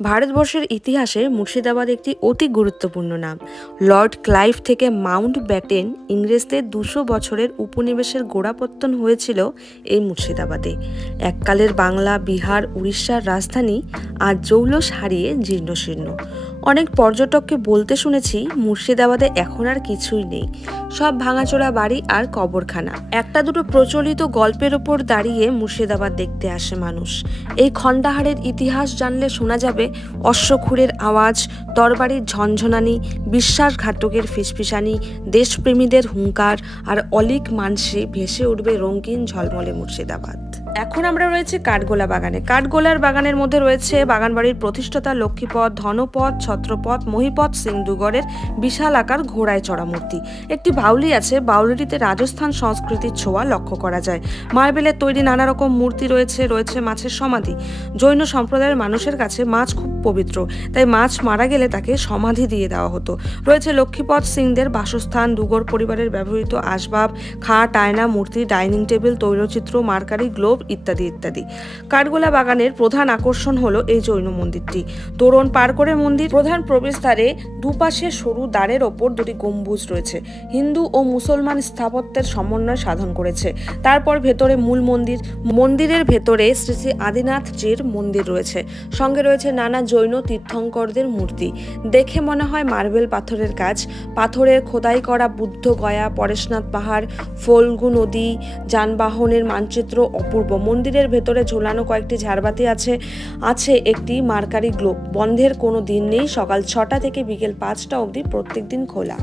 ভারতবর্ষের ইতিহাসে মুর্শিদাবাদ একটি অতি গুরুত্বপূর্ণ নাম। লর্ড ক্লাইভ থেকে মাউন্ট ব্যাটেন ইংরেজদের 200 বছরের উপনিবেশের গোড়াপত্তন হয়েছিল এই মুর্শিদাবাদে। এককালের বাংলা, বিহার, উড়িষ্যার রাজধানী আজ জৌলস হারিয়ে জীর্ণশীর্ণ। অনেক পর্যটককে বলতে শুনেছি মুর্শিদাবাদে এখন আর কিছুই নেই, সব ভাঙাচোরা বাড়ি আর কবরখানা। একটা দুটো প্রচলিত গল্পের ওপর দাঁড়িয়ে মুর্শিদাবাদ দেখতে আসে মানুষ। এই খণ্ডাহারের ইতিহাস জানলে শোনা যাবে অশ্বক্ষুরের আওয়াজ, তরবারির ঝনঝনানি, বিশ্বাসঘাতকের ফিসফিসানি, দেশপ্রেমীদের হুঙ্কার আর অলিক মানসে ভেসে উঠবে রঙিন ঝলমলে মুর্শিদাবাদ। এখন আমরা রয়েছে কাঠগোলা বাগানে। কাঠগোলার বাগানের মধ্যে রয়েছে বাগানবাড়ির প্রতিষ্ঠাতা লক্ষ্মীপদ, ধনপদ, ছত্রপদ, মহিপদ সিংদুগড়ের বিশাল আকার ঘোড়ায় চড়া মূর্তি। একটি বাউলি আছে, বাউলিটিতে রাজস্থান সংস্কৃতির ছোঁয়া লক্ষ্য করা যায়। মার্বেলের তৈরি নানা রকম মূর্তি রয়েছে মাছের সমাধি। জৈন সম্প্রদায়ের মানুষের কাছে মাছ খুব পবিত্র, তাই মাছ মারা গেলে তাকে সমাধি দিয়ে দেওয়া হতো। রয়েছে লক্ষ্মীপদ সিংদের বাসস্থান, দুগর পরিবারের ব্যবহৃত আসবাব, খাট, আয়না, মূর্তি, ডাইনিং টেবিল, তৈলচিত্র, মার্কারি, গ্লোব ইত্যাদি ইত্যাদি। কাঠগোলা বাগানের প্রধান আকর্ষণ হলো এই জৈন মন্দিরটি। তোরণ পার করে মন্দির প্রধান প্রবেশদ্বারে দুপাশে সরু দ্বারের ওপর দুটি গম্বুজ রয়েছে। হিন্দু ও মুসলমান স্থাপত্যের সমন্বয় সাধন করেছে। তারপর ভেতরে মূল মন্দির, মন্দিরের ভেতরে শ্রী শ্রী আদিনাথজির মন্দির রয়েছে। সঙ্গে রয়েছে নানা জৈন তীর্থঙ্করদের মূর্তি। দেখে মনে হয় মার্বেল পাথরের কাজ। পাথরের খোদাই করা বুদ্ধ গয়া, পরেশনাথ পাহাড়, ফল্গু নদী, যানবাহনের মানচিত্র অপূর্ব। মন্দিরের ভেতরে ঝোলানো কয়েকটি ঝাড়বাতি আছে একটি মার্কারি গ্লোব। বন্ধের কোনো দিন নেই, সকাল 6টা থেকে বিকেল 5টা অবধি প্রত্যেক দিন খোলা।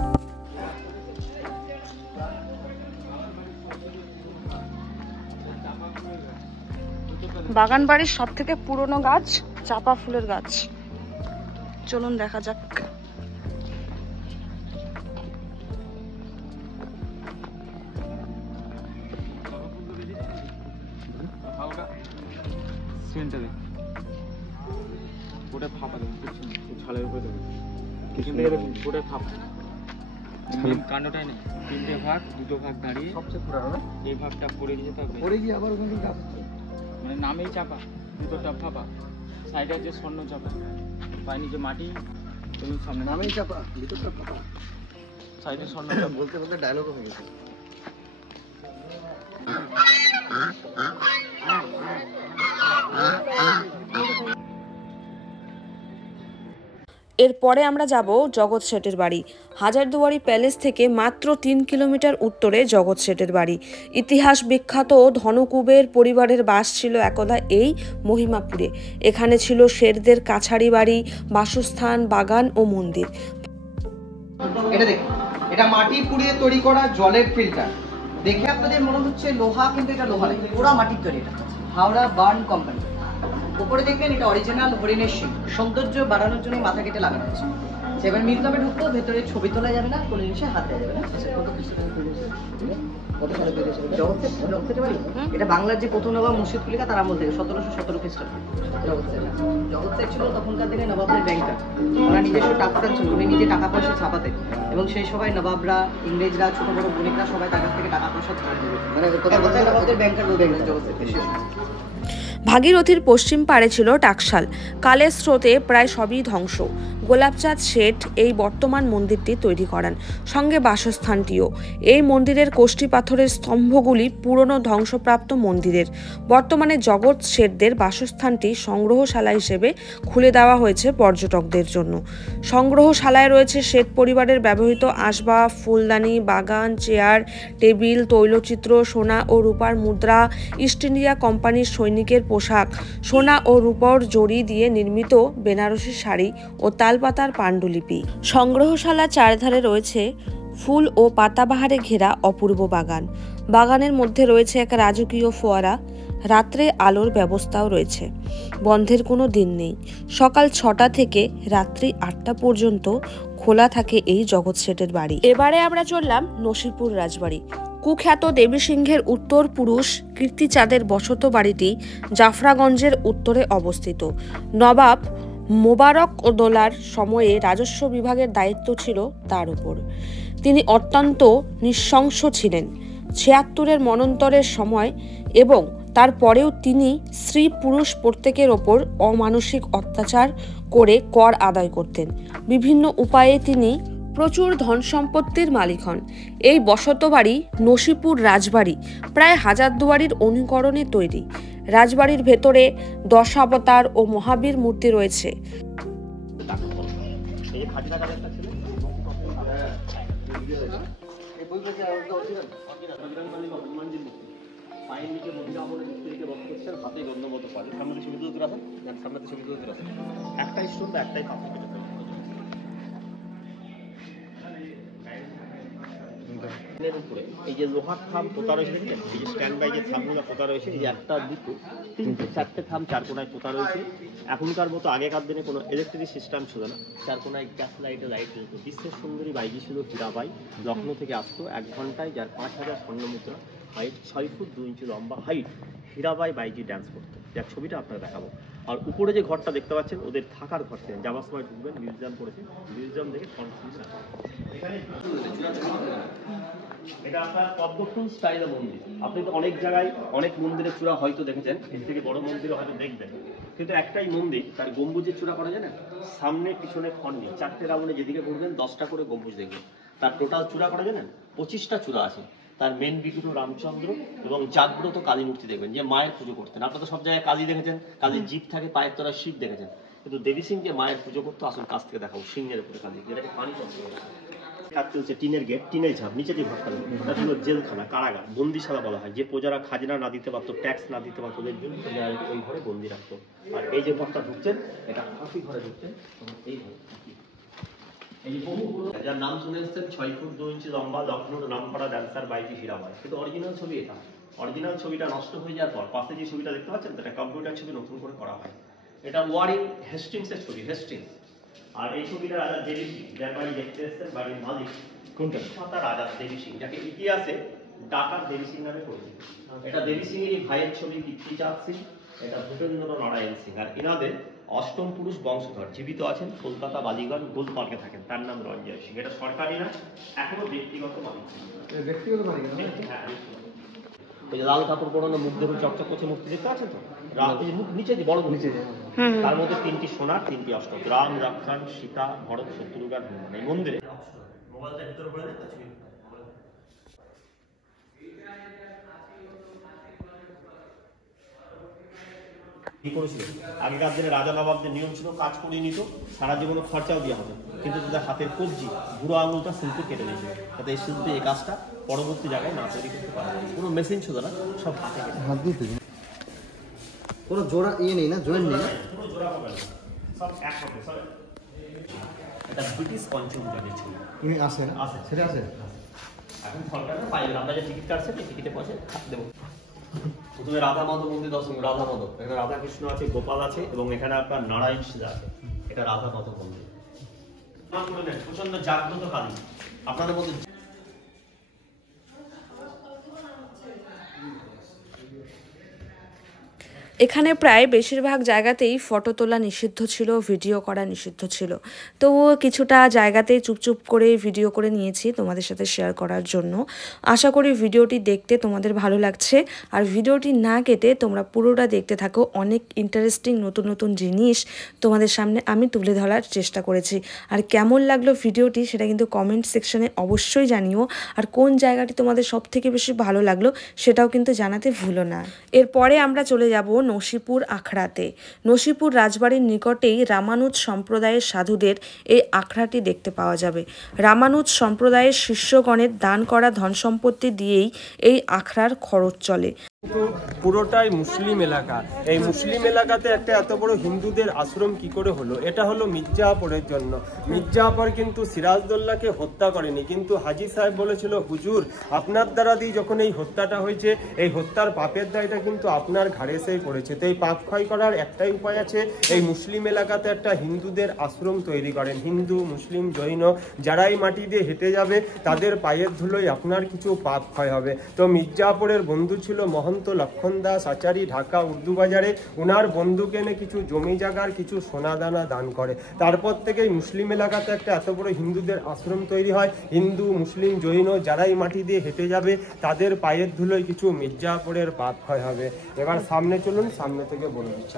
বাগান বাড়ির সব থেকে পুরনো গাছ চাপা ফুলের গাছ। চলুন দেখা যাক। কাণ্ডটাই নেই, 3টে ভাগ, 2টো ভাগ দাঁড়িয়ে সবচেয়ে পুরানো এই ভাগটা পড়ে গিয়ে পড়ে গিয়ে আবার ওখানে গাছ মানে নামেই চাপা, ভিতরটা ফাঁপা, সাইডে আছে স্বর্ণ চাপা, পায়ে নিচে মাটি, এবং সামনে নামেই চাপা, ভিতরটা ফাঁপা, সাইডে স্বর্ণ চাপা। বলতে বলতে ডায়লগও হয়ে গেছে। এরপরে আমরা যাব জগৎ শেঠের বাড়ি। হাজারদুয়ারি প্যালেস থেকে মাত্র 3 কিলোমিটার উত্তরে জগৎ শেঠের বাড়ি। ইতিহাস বিখ্যাত ধনকুবের পরিবারের বাস ছিল একদা এই মহিমাপুরে। এখানে ছিল শেরদের কাছারি বাড়ি, বাসস্থান, বাগান ও মন্দির। এটা দেখুন, এটা মাটি পুড়িয়ে তৈরি করা জলের ফিল্টার। দেখে আপনাদের মনে হচ্ছে লোহা, কিন্তু এটা লোহা নয়, পুরো মাটির তৈরি। এটা হাওড়া বার্ন কোম্পানি। উপরে দেখবেন এটা অরিজিনাল হরিণের শিং, সৌন্দর্য বাড়ানোর জন্য মাথা কেটে লাগানো হয়েছে। এবার মিউজিয়ামে ঢুকতেও ভেতরে ছবি তোলা যাবে না, কোনো জিনিসে হাত দেওয়া যাবে না। এটা বাংলার যে প্রথম নবাব মুর্শিদ কুলিকা তার আমল থেকে 1717 খ্রিস্টাব্দে জগৎ শেঠ ছিল তখনকার দিনে নবাবদের ব্যাংকার। ওরা নিজস্ব টাকা ছিল, উনি নিজে টাকা পয়সা ছাপাতেন এবং সেই সময় নবাবরা, ইংরেজরা, ছোট বড় বণিকরা সবাই তার কাছ থেকে টাকা পয়সা ধার দেবে। মানে নবাবদের ব্যাংকার জগৎ শেঠ। ভাগীরথীর পশ্চিম পাড়ে ছিল টাকশাল। কালের স্রোতে প্রায় সবই ধ্বংস। গোলাপচাঁদ শেঠ এই বর্তমান মন্দিরটি তৈরি করান, সঙ্গে বাসস্থানটিও। এই মন্দিরের কোষ্ঠী পাথরের স্তম্ভগুলি পুরনো ধ্বংসপ্রাপ্ত মন্দিরের। বর্তমানে জগৎ শেঠদের বাসস্থানটি সংগ্রহশালা হিসেবে খুলে দেওয়া হয়েছে পর্যটকদের জন্য। সংগ্রহশালায় রয়েছে শেঠ পরিবারের ব্যবহৃত আসবাব, ফুলদানি, বাগান, চেয়ার, টেবিল, তৈলচিত্র, সোনা ও রূপার মুদ্রা, ইস্ট ইন্ডিয়া কোম্পানির সৈনিকের পোশাক, সোনা ও রূপর জড়ি দিয়ে নির্মিত বেনারসি শাড়ি ও তালপাতার পাণ্ডুলিপি। সংগ্রহশালা চারধারে রয়েছে ফুল ও পাতাবাহারে ঘেরা অপূর্ব বাগান। বাগানের মধ্যে রয়েছে এক রাজকীয় ফোয়ারা। রাত্রে আলোর ব্যবস্থাও রয়েছে। বন্ধের কোনো দিন নেই। সকাল 6টা থেকে রাত্রি 8টা পর্যন্ত খোলা থাকে এই জগৎ শেঠের বাড়ি। এবারে আমরা চললাম নসিপুর রাজবাড়ি। কুখ্যাত দেবী সিংহের উত্তর পুরুষ কীর্তিচাঁদের বসত বাড়িটি জাফরাগঞ্জের উত্তরে অবস্থিত। নবাব মোবারক উদ্দৌলার সময়ে রাজস্ব বিভাগের দায়িত্ব ছিল তার উপর। তিনি অত্যন্ত নৃশংস ছিলেন। 76-এর মন্বন্তরের সময় এবং তারপরেও তিনি স্ত্রী পুরুষ প্রত্যেকের ওপর অমানসিক অত্যাচার করে কর আদায় করতেন। বিভিন্ন উপায়ে তিনি প্রচুর ধন সম্পত্তির মালিক হন। এই বসতবাড়ি নসিপুর রাজবাড়ি প্রায় হাজারদুয়ারির অনুকরণে তৈরি। রাজবাড়ির ভেতরে দশাবতার ও মহাবীর মূর্তি রয়েছে। একটাই স্টোন বা একটাই পাথর উপরে এই যে লোহার থাম পোতা রয়েছে, দেখেন এই যে স্ট্যান্ড বাই যে থামগুলো পোতা রয়েছে, এই যে একটা দুটো তিনটে চারটে থাম চার কোনায় পোতা রয়েছে। এখনকার মতো আগেকার দিনে কোনো ইলেকট্রিক সিস্টেম ছিল না, চার কোনায় গ্যাস লাইটে লাইট রয়েছে। বিশ্বের সুন্দরী বাইজি ছিল হীরাবাই, লখনৌ থেকে আসতো 1 ঘন্টায়, যার 5000 স্বর্ণ মুদ্রা, হাইট 6 ফুট 2 ইঞ্চি লম্বা হাইট। হীরাবাই বাইজি ড্যান্স করতো, যার ছবিটা আপনারা দেখাবো। আর উপরে যে ঘরটা দেখতে পাচ্ছেন ওদের থাকার ঘর ছিলেন, যাওয়ার সময় ঢুকবেন মিউজিয়াম করেছে, মিউজিয়াম দেখে কনফিউজ না। এটা আপনার পদ্মফুল স্টাইলের মন্দির। আপনি তো অনেক জায়গায় অনেক মন্দিরের চূড়া হয়তো দেখেছেন, এর থেকে বড় মন্দিরও হয়তো দেখবেন, কিন্তু একটাই মন্দির তার গম্বুজের চূড়া করা যায় না, সামনে পিছনে খন্ডি 4টে রাউন্ডে যেদিকে ঘুরবেন 10টা করে গম্বুজ দেখবেন। তার টোটাল চূড়া করা যায় না 25টা চূড়া আছে। তার মেন বিগ্রহ রামচন্দ্র এবং জাগ্রত কালী মূর্তি দেখবেন, যে মায়ের পুজো করতেন। আপনারা তো সব জায়গায় কালী দেখেছেন, কালীর জিভ থাকে, পায়ের তলায় শিব দেখেছেন, কিন্তু দেবী সিং যে মায়ের পুজো করতো আসল কাছ থেকে দেখাবো, সিংহের উপরে কালী, যেটাকে পানি চন্দ্র কাজ চলছে। টিনের গেট, টিনের ঝাঁপ, নিচে যে ঘরটা ওটা ছিল জেলখানা, কারাগার, বন্দিশালা বলা হয়। যে প্রজারা খাজনা না দিতে পারতো, ট্যাক্স না দিতে পারতো, ওদের জন্য ওই ঘরে বন্দি রাখতো। আর এই যে ঘরটা ঢুকছেন এটা ফাঁসি ঘরে ঢুকছেন, এই ঘরে যার নাম শুনে এসছেন 6 ফুট 2 ইঞ্চি লম্বা, লখনৌর নামকরা ড্যান্সার বাইজি হীরাবাই। কিন্তু অরিজিনাল ছবি এটা, অরিজিনাল ছবিটা নষ্ট হয়ে যাওয়ার পর পাশে যে ছবিটা দেখতে পাচ্ছেন এটা কম্পিউটার ছবি নতুন করে করা হয়। এটা ওয়ারিং হেস্টিংসের ছবি, হেস্টিংস। আর এই ছবিটা রাজা দেবী সিং, যার বাড়ি দেখতে এসছেন, বাড়ির মালিক কোনটা রাজা দেবী সিং, যাকে ইতিহাসে ডাকাত দেবী সিং নামে পরিচিত। এটা দেবী সিং এর ভাইয়ের ছবি পৃথ্বীচাঁদ সিং, এটা ভূপেন্দ্র নারায়ণ সিং। আর এনাদের অষ্টম পুরুষ বংশধর জীবিত আছেন, কলকাতা বালিগঞ্জ গোল পার্কে থাকেন, তার নাম রঞ্জয় সিং। এটা সরকারি না, এখনো ব্যক্তিগত মালিক। ব্যক্তিগত মালিক হ্যাঁ। ওই যে লাল কাপড় পরানো মুখ দেখুন চকচক করছে মূর্তি দেখতে আছেন তো, মুখ নিচে যে বড় নিচে, তার মধ্যে 3টি সোনার 3টি অষ্টক, রাম লক্ষ্মণ সীতা ভরত শত্রুঘ্ন হনুমান। এই মন্দিরে মোবাইলটা ভিতরে পড়ে দেখতে ছবি কি করেছিল। আগেকার দিনে রাজা নবাবদের নিয়ম ছিল, কাজ করিয়ে নিত, সারা জীবনে খরচাও দেওয়া হতো, কিন্তু তাদের হাতের কবজি বুড়ো আঙুলটা সিল্কে কেটে দিয়েছিল, যাতে এই শিল্পে এই কাজটা পরবর্তী জায়গায় না তৈরি করতে পারা যায়। কোনো মেশিন ছিল না, সব হাতে হাত দিতে, কোনো জোড়া নেই না, জয়েন্ট নেই, পুরো জোড়া পাবে না, সব এক হবে। সব এটা ব্রিটিশ পঞ্চম জাতির ছিল। উনি আসেন আসে সেটা আছে এখন সরকারের পাইবেন, আমরা যে টিকিট কাটছেন এই টিকিটে পয়সা দেবো। প্রথমে রাধা মাধব মন্দির দর্শন, রাধা মাধব, এখানে রাধা কৃষ্ণ আছে, গোপাল আছে, এবং এখানে আপনার নারায়ণ সীতা আছে। এটা রাধা মাধব মন্দির। প্রচন্ড জাগ্রত কালী আপনাদের মধ্যে। এখানে প্রায় বেশিরভাগ জায়গাতেই ফটো তোলা নিষিদ্ধ ছিল, ভিডিও করা নিষিদ্ধ ছিল। তবুও কিছুটা জায়গাতেই চুপচুপ করে ভিডিও করে নিয়েছি তোমাদের সাথে শেয়ার করার জন্য। আশা করি ভিডিওটি দেখতে তোমাদের ভালো লাগছে, আর ভিডিওটি না কেটে তোমরা পুরোটা দেখতে থাকো। অনেক ইন্টারেস্টিং নতুন নতুন জিনিস তোমাদের সামনে আমি তুলে ধরার চেষ্টা করেছি। আর কেমন লাগলো ভিডিওটি সেটা কিন্তু কমেন্ট সেকশনে অবশ্যই জানিও, আর কোন জায়গাটি তোমাদের সব থেকে বেশি ভালো লাগলো সেটাও কিন্তু জানাতে ভুলো না। এরপরে আমরা চলে যাব নসিপুর আখড়াতে। নসিপুর রাজবাড়ির নিকটেই রামানুজ সম্প্রদায়ের সাধুদের এই আখড়াটি দেখতে পাওয়া যাবে। রামানুজ সম্প্রদায়ের শিষ্যগণের দান করা ধন সম্পত্তি দিয়েই এই আখড়ার খরচ চলে। পুরোটাই মুসলিম এলাকা। এই মুসলিম এলাকাতে একটা এত বড় হিন্দুদের আশ্রম কি করে হলো? এটা হলো মির্জাপুরের জন্য। মির্জাপুর কিন্তু সিরাজদৌল্লাকে হত্যা করেনি, কিন্তু হাজি সাহেব বলেছিল হুজুর আপনার দ্বারা দিয়ে যখন এই হত্যাটা হয়েছে, এই হত্যার পাপের দায়টা কিন্তু আপনার ঘাড়ে এসেই পড়েছে। তো এই পাপ ক্ষয় করার একটাই উপায় আছে, এই মুসলিম এলাকাতে একটা হিন্দুদের আশ্রম তৈরি করেন। হিন্দু মুসলিম জৈন যারা এই মাটি দিয়ে হেঁটে যাবে তাদের পায়ের ধুলোয় আপনার কিছু পাপ ক্ষয় হবে। তো মির্জাপুরের বন্ধু ছিল মহন্ত মহন্ত লক্ষণ দাস আচারী ঢাকা উর্দু বাজারে ওনার বন্ধুকে এনে কিছু জমি জায়গার কিছু সোনাদানা দান করে। তারপর থেকেই মুসলিম এলাকাতে একটা এত বড় হিন্দুদের আশ্রম তৈরি হয়। হিন্দু মুসলিম জৈন যারাই মাটি দিয়ে হেঁটে যাবে তাদের পায়ের ধুলোয় কিছু মির্জাপুরের পাপ ক্ষয় হবে। এবার সামনে চলুন, সামনে থেকে বলে দিচ্ছি।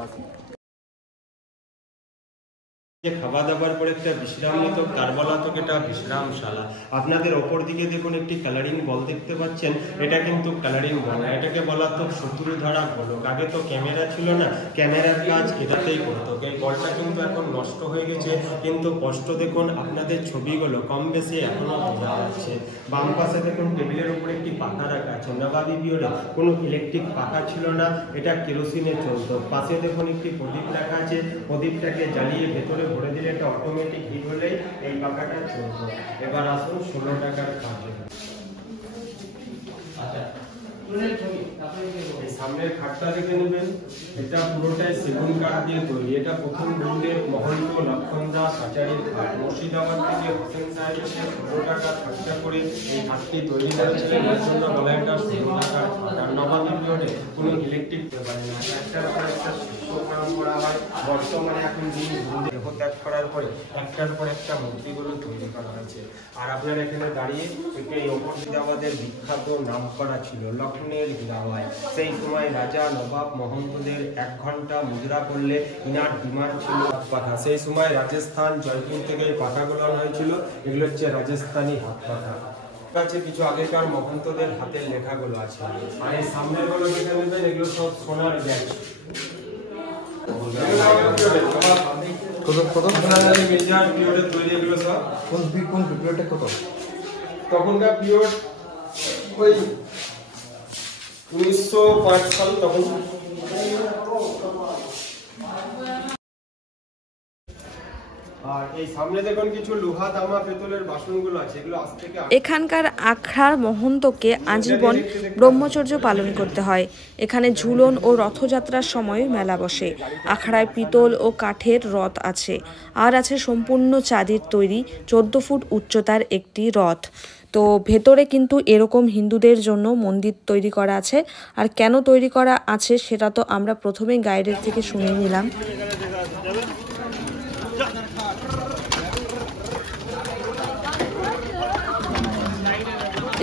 খাওয়া দাবার পরে একটা বিশ্রাম নিত, তার বলা তো এটা বিশ্রামশালা। আপনাদের ওপর দিকে দেখুন একটি কালারিং বল দেখতে পাচ্ছেন, এটা কিন্তু কালারিং বল না, এটাকে বলা তো শত্রু ধরা বলক। আগে তো ক্যামেরা ছিল না, ক্যামেরার কাজ এটাতেই করতো। এই বলটা কিন্তু এখন নষ্ট হয়ে গেছে, কিন্তু কষ্ট দেখুন আপনাদের ছবিগুলো কম বেশি এখনো বোঝা যাচ্ছে। বাম পাশে দেখুন টেবিলের উপরে একটি পাখা রাখা আছে, নবাবি পিরিয়ডে কোনো ইলেকট্রিক পাখা ছিল না, এটা কেরোসিনে চলতো। পাশে দেখুন একটি প্রদীপ রাখা আছে, প্রদীপটাকে জ্বালিয়ে ভেতরে ভরে দিলে এটা অটোমেটিক হিট হলে এই পাখাটা চলতো। এবার আসুন 16 টাকার খাট। এই সামনের খাটটা দেখে নেবেন, এটা পুরোটাই সেগুন কাঠ দিয়ে তৈরি। এটা প্রথম বন্ধের মহন্ত লক্ষণ দাস আচার্যের খাট। মুর্শিদাবাদ থেকে হোসেন সাহেব এসে 16 টাকা খরচা করে এই খাটটি তৈরি করেছিলেন। এর জন্য বলা এটা 16 টাকার খাট। আর নবাবী পিরিয়ডে কোনো ইলেকট্রিক পেপার না, একটার পর একটা কাম করা হয়। বর্তমানে এখন দিন দেহ ত্যাগ করার পরে একটার পর একটা মূর্তিগুলো তৈরি করা হয়েছে। আর আপনার এখানে দাঁড়িয়ে এই মুর্শিদাবাদের বিখ্যাত নাম করা ছিল লক্ষ্মণের হীরাবাই। সেই সময় রাজা নবাব মহম্মদের 1 ঘন্টা মুদ্রা করলে ইনার ডিমান্ড ছিল পাঠা। সেই সময় রাজস্থান জয়পুর থেকে এই পাঠাগুলো আনা হয়েছিল। এগুলো হচ্ছে রাজস্থানী হাত পাঠা। কাছে কিছু আগেকার মহন্তদের হাতের লেখাগুলো আছে। আর এই সামনের গুলো দেখে নেবেন, এগুলো সব সোনার ব্যাচ। তখনকার পিরিয়ড ওই 1905 সাল। তখন আর এই সামনে দেখুন কিছু লোহা তামা পেতলের বাসনগুলো আছে, এগুলো আজ থেকে। এখানকার আখড়ার মহন্তকে আজীবন ব্রহ্মচর্য পালন করতে হয়। এখানে ঝুলন ও রথযাত্রার সময় মেলা বসে। আখড়ায় পিতল ও কাঠের রথ আছে, আর আছে সম্পূর্ণ চাঁদির তৈরি 14 ফুট উচ্চতার একটি রথ। তো ভেতরে কিন্তু এরকম হিন্দুদের জন্য মন্দির তৈরি করা আছে। আর কেন তৈরি করা আছে সেটা তো আমরা প্রথমেই গাইডের থেকে শুনে নিলাম।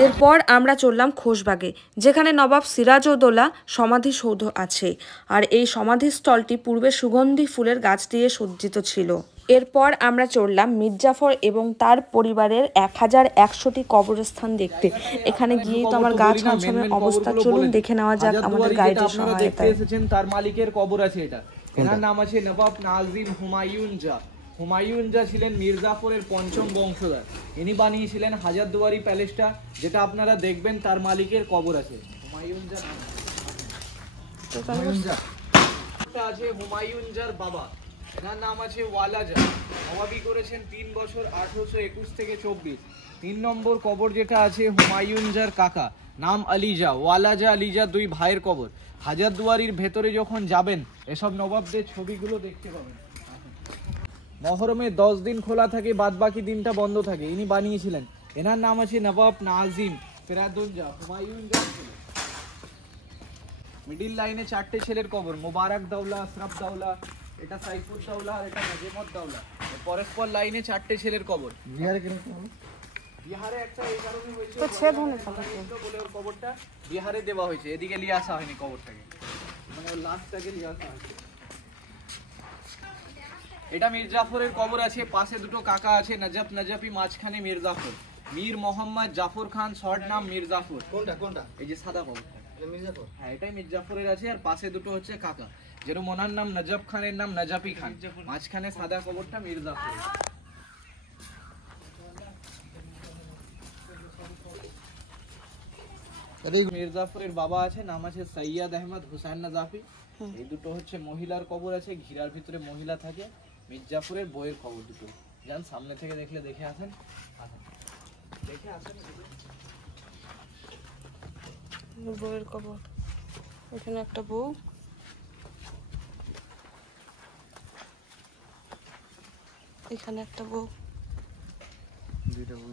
এরপর আমরা চললাম খোশবাগে, যেখানে নবাব সিরাজউদ্দৌলা সমাধিসৌধ আছে। আর এই সমাধিস্থলটি পূর্বে সুগন্ধি ফুলের গাছ দিয়ে সজ্জিত ছিল। এরপর আমরা চললাম মির্জাফর এবং তার পরিবারের 1100টি কবরস্থান দেখতে। এখানে গিয়ে তো আমার গা ছমছমের অবস্থা। চলুন দেখে নেওয়া যাক আমাদের গাইডের সহায়তায়। এসেছেন তার মালিকের কবর আছে এটা। এনার নাম আছে নবাব নাজিম হুমায়ুন জা। হুমায়ুন জা ছিলেন মির্জাফরের 5ম বংশধর। ইনি বানিয়েছিলেন হাজারদুয়ারি প্যালেসটা, যেটা আপনারা দেখবেন তার মালিকের কবর আছে। হুমায়ুন জা আছে হুমায়ুন জার বাবা, এনার নাম আছে ওয়ালা জা। নবাবি করেছেন 3 বছর 1821 থেকে 24। 3 নম্বর কবর যেটা আছে হুমায়ুন জার কাকা, নাম আলী জা। ওয়ালা জা আলী জা 2 ভাইয়ের কবর। হাজারদুয়ারির ভেতরে যখন যাবেন এসব নবাবদের ছবিগুলো দেখতে পাবেন। মহরমে 10 দিন খোলা থাকে, বাদ বাকি দিনটা বন্ধ থাকে। ইনি বানিয়েছিলেন। এনার নাম আছে নবাব নাজিম ফেরাদুন জা। হুমায়ুন জা মিডিল লাইনে 4টে ছেলের কবর, মোবারক দৌলা, আশরাফ দৌলা, এটা সাইফুল দৌলা, আর এটা নাজিমুদ দৌলা। পরস্পর লাইনে 4টে ছেলের কবর। বিহারে একটা এই কারণে হয়েছে তো ছেদ হনে বলে ওর কবরটা বিহারে দেওয়া হয়েছে, এদিকে নিয়ে আসা হয়নি কবরটাকে, মানে ওর লাশটাকে নিয়ে আসা হয়েছে। এটা মির্জাফরের কবর আছে। পাশে 2টো কাকা আছে, নজফ নজফি, মাঝখানে মির্জাফর। মীর মোহাম্মদ জাফর খান, শর্ট নাম মির্জাফর। কোনটা এই যে সাদা কবর, এটা মির্জাফর। হ্যাঁ, এটাই মির্জাফরের আছে। আর পাশে 2টো হচ্ছে কাকা, যেরকম ওনার নাম নজফ খানের নাম নজফি খান, মাঝখানে সাদা কবরটা মির্জাফর। মির্জাফরের বাবা আছে, নাম আছে সৈয়দ আহমদ হুসাইন নজাফি। এই 2টো হচ্ছে মহিলার কবর আছে, ঘিরার ভিতরে মহিলা থাকে। মির্জাফরের বইয়ের কবর 2টো। যান সামনে থেকে দেখলে দেখে আসেন, দেখে আসেন। বউয়ের কবর, এখানে একটা বউ, এখানে একটা বউ, 2টা বউ।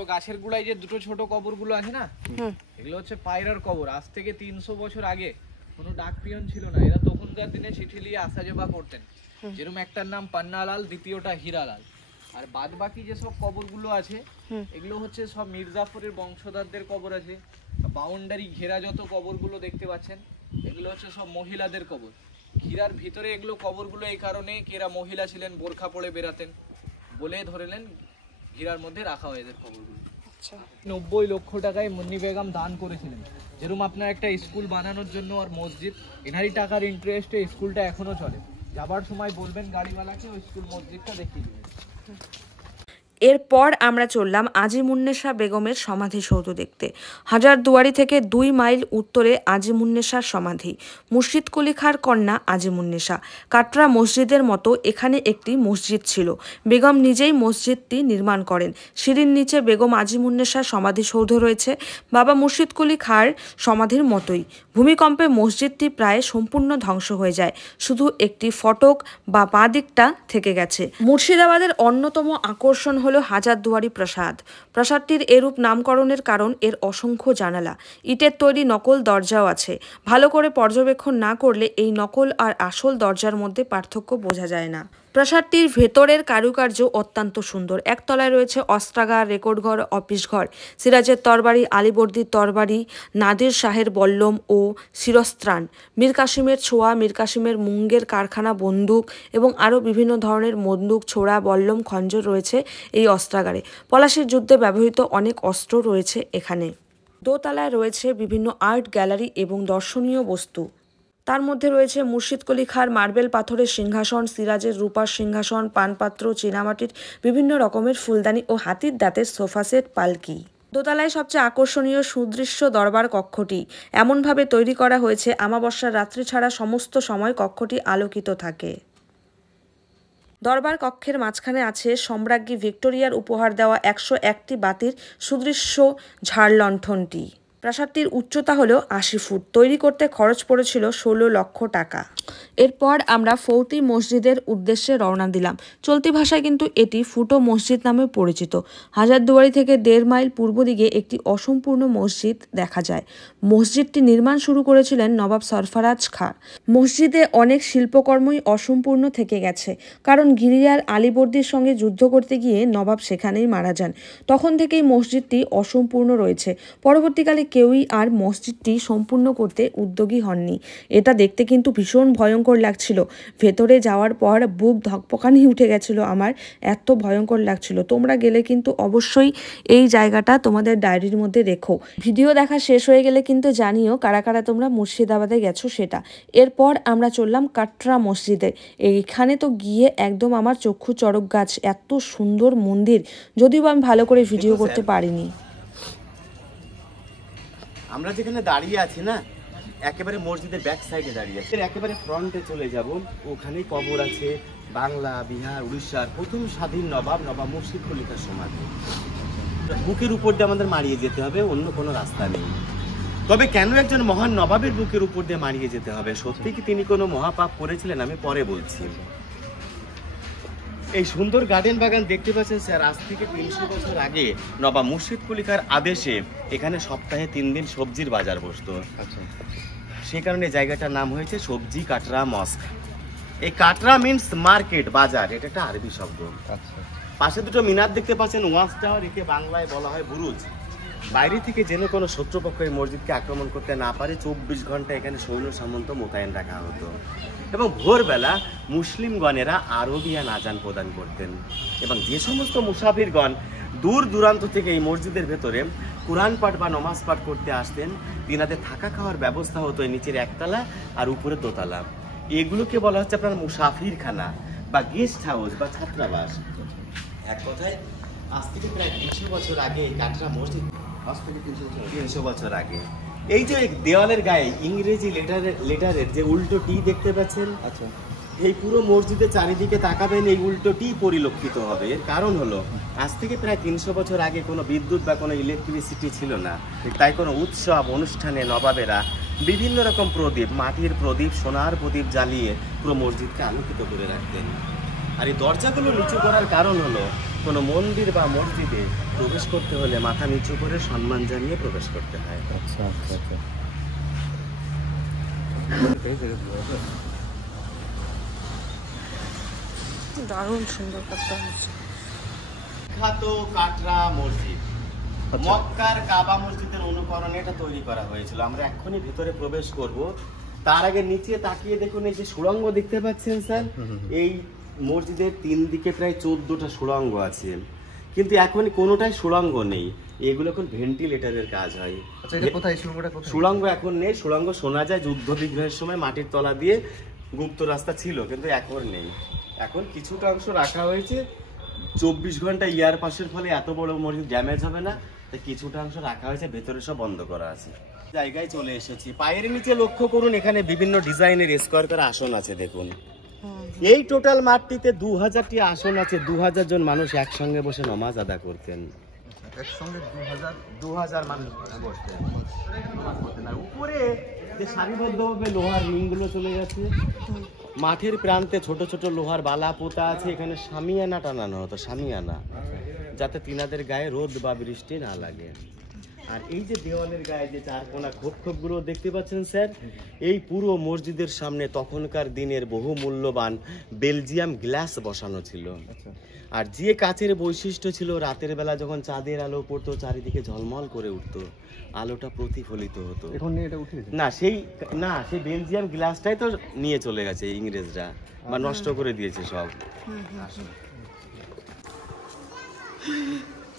দুটো গাছের গোড়ায় যে দুটো ছোট কবরগুলো আছে না, এগুলো হচ্ছে পায়রার কবর। আজ থেকে 300 বছর আগে কোনো ডাক পিয়ন ছিল না, এরা তখনকার দিনে চিঠি নিয়ে আসা যাওয়া করতেন। যেরকম একটার নাম পান্নালাল, দ্বিতীয়টা হীরালাল। আর বাদ বাকি যে সব কবরগুলো আছে এগুলো হচ্ছে সব মির্জাফরের বংশধরদের কবর আছে। বাউন্ডারি ঘেরা যত কবরগুলো দেখতে পাচ্ছেন এগুলো হচ্ছে সব মহিলাদের কবর। ঘিরার ভিতরে এগুলো কবরগুলো এই কারণে এরা মহিলা ছিলেন, বোরখা পরে বেরাতেন বলে ধরেলেন ঘিরার মধ্যে রাখা হয় এদের কবরগুলো। 90 লক্ষ টাকায় মুন্নি বেগম দান করেছিলেন। যেরকম আপনার একটা স্কুল বানানোর জন্য আর মসজিদ, এনারই টাকার ইন্টারেস্টে স্কুলটা এখনো চলে। যাবার সময় বলবেন গাড়িওয়ালাকে ওই স্কুল মসজিদটা দেখিয়ে দেবেন। এরপর আমরা চললাম আজিমুন্নেসা বেগমের সমাধিসৌধ দেখতে। হাজারদুয়ারি থেকে 2 মাইল উত্তরে আজিমুন্নেসার সমাধি। মুর্শিদ কুলি খাঁর কন্যা আজিমুন্নেসা। কাটরা মসজিদের মতো এখানে একটি মসজিদ ছিল। বেগম নিজেই মসজিদটি নির্মাণ করেন। সিঁড়ির নিচে বেগম আজিমুন্নেসার সমাধিসৌধ রয়েছে, বাবা মুর্শিদ কুলি খাঁর সমাধির মতোই। ভূমিকম্পে মসজিদটি প্রায় সম্পূর্ণ ধ্বংস হয়ে যায়, শুধু একটি ফটক বা বাঁ দিকটা থেকে গেছে। মুর্শিদাবাদের অন্যতম আকর্ষণ হলো হাজারদুয়ারি প্রাসাদ। প্রাসাদটির এরূপ নামকরণের কারণ এর অসংখ্য জানালা, ইটের তৈরি নকল দরজাও আছে। ভালো করে পর্যবেক্ষণ না করলে এই নকল আর আসল দরজার মধ্যে পার্থক্য বোঝা যায় না। প্রাসাদটির ভেতরের কারুকার্য অত্যন্ত সুন্দর। একতলায় রয়েছে অস্ত্রাগার, রেকর্ডঘর, অফিস ঘর। সিরাজের তরবারি, আলীবর্দীর তরবারি, নাদির শাহের বল্লম ও শিরস্ত্রাণ, মীর কাসিমের ছোয়া, মীর কাসিমের মুঙ্গের কারখানা বন্দুক এবং আরও বিভিন্ন ধরনের বন্দুক, ছোড়া, বল্লম, খঞ্জর রয়েছে এই অস্ত্রাগারে। পলাশির যুদ্ধে ব্যবহৃত অনেক অস্ত্র রয়েছে এখানে। দোতলায় রয়েছে বিভিন্ন আর্ট গ্যালারি এবং দর্শনীয় বস্তু। তার মধ্যে রয়েছে মুর্শিদ কুলি খাঁর মার্বেল পাথরের সিংহাসন, সিরাজের রূপার সিংহাসন, পানপাত্র, চীনামাটির বিভিন্ন রকমের ফুলদানি ও হাতির দাঁতের সোফা সেট, পালকি। দোতলায় সবচেয়ে আকর্ষণীয় সুদৃশ্য দরবার কক্ষটি এমনভাবে তৈরি করা হয়েছে আমাবস্যার রাত্রি ছাড়া সমস্ত সময় কক্ষটি আলোকিত থাকে। দরবার কক্ষের মাঝখানে আছে সম্রাজ্ঞী ভিক্টোরিয়ার উপহার দেওয়া 101টি বাতির সুদৃশ্য ঝাড়লণ্ঠনটি। প্রাসাদটির উচ্চতা হলো 80 ফুট। তৈরি করতে খরচ পড়েছিল 16 লক্ষ টাকা। এরপর আমরা ফৌতি মসজিদের উদ্দেশ্যে রওনা দিলাম। চলতি ভাষায় কিন্তু এটি ফুটো মসজিদ নামে পরিচিত। হাজারদুয়ারি থেকে 1.5 মাইল পূর্ব দিকে একটি অসম্পূর্ণ মসজিদ দেখা যায়। মসজিদটি নির্মাণ শুরু করেছিলেন নবাব সরফরাজ খাঁ। মসজিদে অনেক শিল্পকর্মই অসম্পূর্ণ থেকে গেছে, কারণ গিরিয়ার আলীবর্দীর সঙ্গে যুদ্ধ করতে গিয়ে নবাব সেখানেই মারা যান। তখন থেকেই মসজিদটি অসম্পূর্ণ রয়েছে। পরবর্তীকালে কেউই আর মসজিদটি সম্পূর্ণ করতে উদ্যোগী হননি। এটা দেখতে কিন্তু ভীষণ ভয়ঙ্কর লাগছিল। ভেতরে যাওয়ার পর বুক ধকপকানি উঠে গেছিল আমার, এত ভয়ঙ্কর লাগছিল। তোমরা গেলে কিন্তু অবশ্যই এই জায়গাটা তোমাদের ডায়েরির মধ্যে রেখো। ভিডিও দেখা শেষ হয়ে গেলে কিন্তু জানিও কারা কারা তোমরা মুর্শিদাবাদে গেছো সেটা। এরপর আমরা চললাম কাটরা মসজিদে। এইখানে তো গিয়ে একদম আমার চক্ষু চড়ক গাছ, এত সুন্দর মন্দির, যদিও আমি ভালো করে ভিডিও করতে পারিনি। আমরা যেখানে দাঁড়িয়ে আছি না, একেবারে মসজিদের ব্যাক সাইডে দাঁড়িয়ে আছি। একেবারে ফ্রন্টে চলে যাব, ওখানে কবর আছে বাংলা, বিহার, উড়িষ্যার প্রথম স্বাধীন নবাব মুর্শিদ কুলি খাঁর সমাধি। বুকের উপর দিয়ে আমাদের মারিয়ে যেতে হবে, অন্য কোনো রাস্তা নেই। তবে কেন একজন মহান নবাবের বুকের উপর দিয়ে মারিয়ে যেতে হবে? সত্যি কি তিনি কোনো মহাপাপ করেছিলেন? আমি পরে বলছি। এই সুন্দর গার্ডেন বাগান দেখতে পাচ্ছেন স্যার, আজ থেকে 300 বছর আগে নবাব মুর্শিদ কুলি খাঁর আদেশে এখানে সপ্তাহে 3 দিন সবজির বাজার বসতো। আচ্ছা, সেই কারণে জায়গাটার নাম হয়েছে সবজি কাটরা মস্ক। এই কাটরা মিন্স মার্কেট, বাজার, এটা একটা আরবি শব্দ। আচ্ছা, পাশে দুটো মিনার দেখতে পাচ্ছেন, ওয়াচ টাওয়ার, একে বাংলায় বলা হয় বুরুজ। বাইরে থেকে যেন কোনো শত্রুপক্ষ এই মসজিদকে আক্রমণ করতে না পারে 24 ঘন্টা এখানে সৈন্য সামন্ত মোতায়েন রাখা হতো। এবং ভোরবেলা মুসলিমগণেরা আরবিয়ান আজান প্রদান করতেন। এবং যে সমস্ত মুসাফিরগণ দূর দূরান্ত থেকে এই মসজিদের ভেতরে কোরআন পাঠ বা নমাজ পাঠ করতে আসতেন, তিনাদের থাকা খাওয়ার ব্যবস্থা হতো নিচের একতলা আর উপরে দোতলা। এগুলোকে বলা হচ্ছে আপনার মুসাফিরখানা বা গেস্ট হাউস বা ছাত্রাবাস। এক কথায় আজ থেকে প্রায় 300 বছর আগে এই কাটরা মসজিদ, আজ থেকে 300 বছর আগে, এই যে দেওয়ালের গায়ে ইংরেজি লেটারের যে উল্টো টি দেখতে পাচ্ছেন, আচ্ছা, এই পুরো মসজিদের চারিদিকে তাকাবেন, এই উল্টো টি পরিলক্ষিত হবে। এর কারণ হলো আজ থেকে প্রায় 300 বছর আগে কোনো বিদ্যুৎ বা কোনো ইলেকট্রিসিটি ছিল না। তাই কোনো উৎসব অনুষ্ঠানে নবাবেরা বিভিন্ন রকম প্রদীপ, মাটির প্রদীপ, সোনার প্রদীপ জ্বালিয়ে পুরো মসজিদকে আলোকিত করে রাখতেন। আর এই দরজাগুলো নিচু করার কারণ হলো কোনো মন্দির বা মসজিদে প্রবেশ করতে হলে মাথা নিচু করে সম্মান জানিয়ে প্রবেশ করতে হয়। আচ্ছা আচ্ছা আচ্ছা। দারুণ সুন্দর করতে হয়েছে। বিখ্যাত কাটরা মসজিদ, মক্কার কাবা মসজিদের অনুকরণে এটা তৈরি করা হয়েছিল। আমরা এক্ষুনি ভিতরে প্রবেশ করব, তার আগে নিচে তাকিয়ে দেখুন এই যে সুড়ঙ্গ দেখতে পাচ্ছেন স্যার, এই মসজিদের 3 দিকে প্রায় 14টা সুড়ঙ্গ আছে, কিন্তু এখন কোনোটাই সুড়ঙ্গ নেই, এগুলো এখন ভেন্টিলেটরের কাজ হয়। সুড়ঙ্গ এখন নেই, সুড়ঙ্গ শোনা যায় যুদ্ধ বিগ্রহের সময় মাটির তলা দিয়ে গুপ্ত রাস্তা ছিল, কিন্তু এখন নেই। এখন কিছুটা অংশ রাখা হয়েছে, 24 ঘন্টা ইয়ার পাসের ফলে এত বড় মসজিদ ড্যামেজ হবে না, তাই কিছুটা অংশ রাখা হয়েছে, ভেতরে সব বন্ধ করা আছে। জায়গায় চলে এসেছি, পায়ের নিচে লক্ষ্য করুন, এখানে বিভিন্ন ডিজাইনের স্কোয়ার করা আসন আছে দেখুন। এই টোটাল মাঠটিতে 2000টি আসন আছে, 2000 জন মানুষ একসঙ্গে বসে নামাজ আদা করতেন। একসঙ্গে 2000 মানুষ বসতেন। আর উপরে যে সারিবদ্ধভাবে লোহার রিংগুলো চলে গেছে, মাঠের প্রান্তে ছোট ছোট লোহার বালা পোতা আছে, এখানে শামিয়ানা টানানো হতো, শামিয়ানা, যাতে তিনাদের গায়ে রোদ বা বৃষ্টি না লাগে। আর এই যে দেওয়ালের গায়ে যে 4 কোনা খোপ গুলো দেখতে পাচ্ছেন স্যার, এই পুরো মসজিদের সামনে তখনকার দিনের বহু মূল্যবান বেলজিয়াম গ্লাস বসানো ছিল। আর যে কাচের বৈশিষ্ট্য ছিল, রাতের বেলা যখন চাঁদের আলো পড়তো চারিদিকে ঝলমল করে উঠতো, আলোটা প্রতিফলিত হতো। এখন এটা উঠে না, সেই বেলজিয়াম গ্লাসটাই তো নিয়ে চলে গেছে ইংরেজরা, বা নষ্ট করে দিয়েছে সব।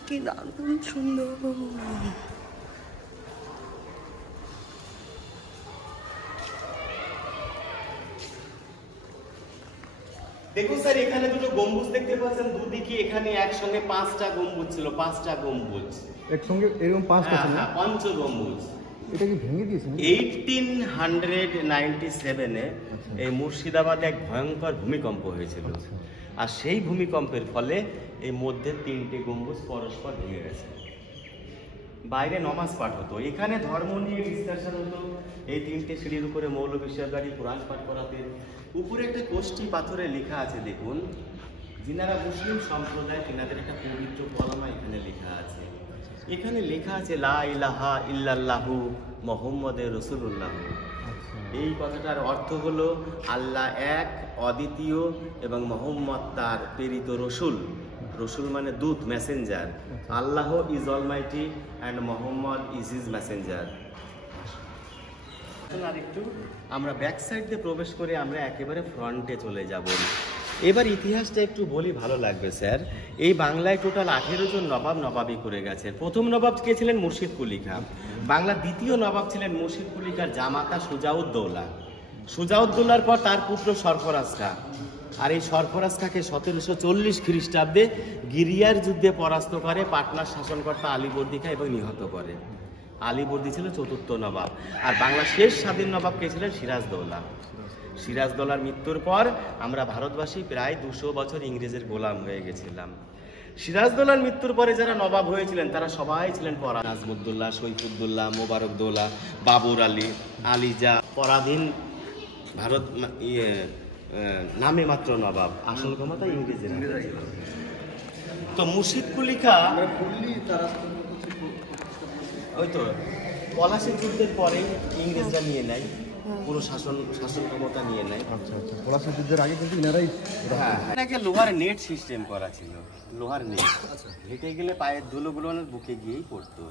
কি দারুণ সুন্দর। দেখুন স্যার, এখানে দুটো গম্বুজ দেখতে পাচ্ছেন দুদিকে, এখানে একসঙ্গে 5টা গম্বুজ ছিল, 5টা গম্বুজ একসঙ্গে, এরকম 5টা ছিল, পঞ্চ গম্বুজ। এটা কি ভেঙে দিয়েছে? 1897-এ এই মুর্শিদাবাদে এক ভয়ঙ্কর ভূমিকম্প হয়েছিল, আর সেই ভূমিকম্পের ফলে এই মধ্যে 3টে গম্বুজ পরস্পর ভেঙে গেছে। বাইরে নমাজ পাঠ হতো, এখানে ধর্ম নিয়ে ডিসকাশন হতো। এই 3টে সিঁড়ির উপরে মৌলভী সাহেবগাড়ি কোরআন পাঠ করাতেন। উপরে একটা কোষ্ঠী পাথরে লেখা আছে দেখুন, যিনারা মুসলিম সম্প্রদায় তিনাদের একটা পবিত্র কলমা এখানে লেখা আছে। এখানে লেখা আছে লা ইলাহা ইল্লাল্লাহু মুহাম্মাদুর রাসূলুল্লাহ। এই কথাটার অর্থ হলো আল্লাহ এক, অদ্বিতীয়, এবং মুহাম্মদ তার প্রেরিত রসুল। রসুল মানে দূত, messenger. Allah is almighty and Muhammad is his messenger. আর একটু আমরা ব্যাক সাইড দিয়ে প্রবেশ করে আমরা একেবারে ফ্রন্টে চলে যাব। এবার ইতিহাসটা একটু বলি, ভালো লাগবে স্যার। এই বাংলায় টোটাল 18 জন নবাব নবাবি করে গেছে। প্রথম নবাব কে ছিলেন? মুর্শিদ কুলি খান। বাংলার দ্বিতীয় নবাব ছিলেন মুর্শিদ কুলি খান জামাতা সুজাউদ্দৌলা। সুজাউদ্দৌলার পর তার পুত্র সরফরাজ খাঁ। আর এই সরফরাজ খাঁকে 1740 খ্রিস্টাব্দে গিরিয়ার যুদ্ধে পরাস্ত করে পাটনার শাসনকর্তা আলীবর্দী খাঁ এবং নিহত করে। আলীবর্দী ছিল চতুর্থ নবাব। আর বাংলার শেষ স্বাধীন নবাব কে ছিলেন? সিরাজদৌলা। সিরাজদৌলার মৃত্যুর পর আমরা ভারতবাসী প্রায় 200 বছর ইংরেজের গোলাম হয়ে গেছিলাম। সিরাজদৌলার মৃত্যুর পরে যারা নবাব হয়েছিলেন তারা সবাই ছিলেন পরাধীন। নাজমুদ্দৌলা, সৈফুদ্দৌলা, মোবারকদৌলা, বাবর আলী, আলিজা, পরাধীন ভারত নামে মাত্র নবাব, আসল ক্ষমতা ইংরেজের। তো মুর্শিদ কুলি খাঁ ওই তো পলাশী যুদ্ধের পরে ইংরেজরা নিয়ে নেয়, পুরো শাসন ক্ষমতা নিয়ে নেয়। আচ্ছা আচ্ছা, পলাশী যুদ্ধের আগে কিন্তু ইনারাই এটাকে লোহার নেট সিস্টেম করা ছিল, লোহার নেট। হেঁটে গেলে পায়ের ধুলোগুলো বুকে গিয়েই পড়তো।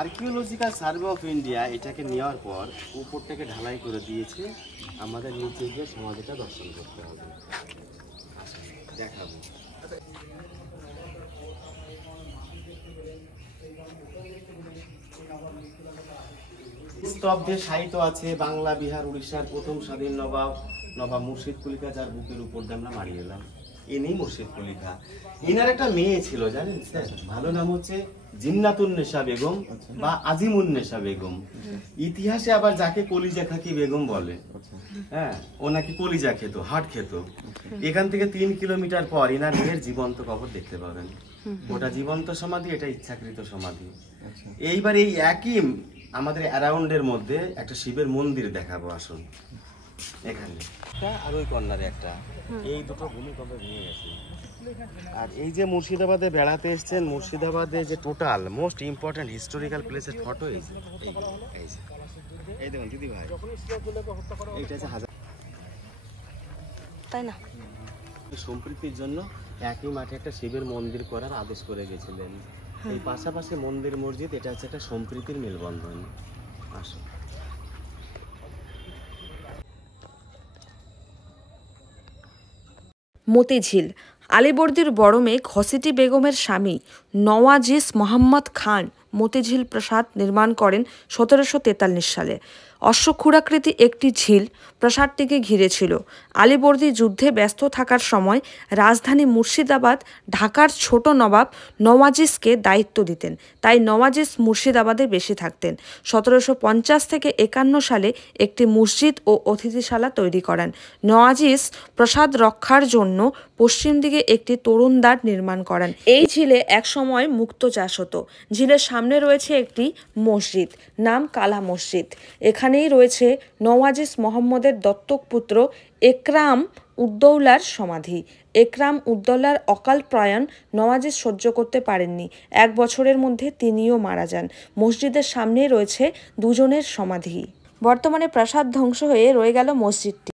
আর্কিওলজিক্যাল সার্ভে অফ ইন্ডিয়া এটাকে নেওয়ার পর উপরটাকে ঢালাই করে দিয়েছে, আমাদের নিচে গিয়ে সমাধিটা দর্শন করতে হবে। দেখাবো। স্তব্ধে সাহিত্য আছে বাংলা, বিহার, উড়িষ্যার প্রথম স্বাধীন নবাব নবাব মুর্শিদ কুলি খাঁ, যার বুকের উপর দিয়ে আমরা মারিয়ে এলাম। ইনি মুর্শিদ কুলি খাঁ। ইনার একটা মেয়ে ছিল জানেন স্যার, ভালো নাম হচ্ছে জিন্নাতুন্নেসা বেগম বা আজিমুন্নেসা বেগম। ইতিহাসে আবার যাকে কলিজা খাকি বেগম বলে। হ্যাঁ, ও নাকি কলিজা খেত, হাট খেত। এখান থেকে 3 কিলোমিটার পর ইনার মেয়ের জীবন্ত কবর দেখতে পাবেন। ওটা জীবন্ত সমাধি, এটা ইচ্ছাকৃত সমাধি। এইবার এই একই আমাদের অ্যারাউন্ডের মধ্যে একটা শিবের মন্দির দেখাবো, আসুন। এখানে আর ওই কর্নারে একটা, এই দুটো ভূমিকম্পে ভেঙে গেছে। আর এই যে মুর্শিদাবাদে বেড়াতে এসেছেন, মুর্শিদাবাদে যে টোটাল মোস্ট ইম্পর্টেন্ট হিস্টোরিক্যাল প্লেসের ফটো এই দেখুন দিদি ভাই, এইটা হচ্ছে হাজার, তাই না? সম্প্রীতির জন্য একই মাঠে একটা শিবের মন্দির করার আদেশ করে গেছিলেন। এই পাশাপাশি মন্দির মসজিদ, এটা হচ্ছে একটা সম্প্রীতির মেলবন্ধন। আসো। মতিঝিল আলীবর্দীর বড় মেয়ে ঘসিটি বেগমের স্বামী নওয়াজিস মোহাম্মদ খান মতিঝিল প্রাসাদ নির্মাণ করেন 1743 সালে। অশ্বক্ষুরাকৃতি একটি ঝিল প্রাসাদটিকে ঘিরে ছিল। আলীবর্দী যুদ্ধে ব্যস্ত থাকার সময় রাজধানী মুর্শিদাবাদ ঢাকার ছোট নবাব নওয়াজিসকে দায়িত্ব দিতেন, তাই নওয়াজিস মুর্শিদাবাদে বেশি থাকতেন। 1750 থেকে 51 সালে একটি মসজিদ ও অতিথিশালা তৈরি করেন। নওয়াজিস প্রাসাদ রক্ষার জন্য পশ্চিম দিকে একটি তোরণদ্বার নির্মাণ করেন। এই ঝিলে একসময় মুক্ত চাষ হতো। ঝিলের সামনে রয়েছে একটি মসজিদ, নাম কালা মসজিদ। এখানেই রয়েছে নওয়াজিস মোহাম্মদের দত্তক পুত্র একরাম উদ্দৌলার সমাধি। একরাম উদ্দৌলার অকাল প্রয়াণ নওয়াজিস সহ্য করতে পারেননি। 1 বছরের মধ্যে তিনিও মারা যান। মসজিদের সামনে রয়েছে দুজনের সমাধি। বর্তমানে প্রাসাদ ধ্বংস হয়ে রয়ে গেল মসজিদটি।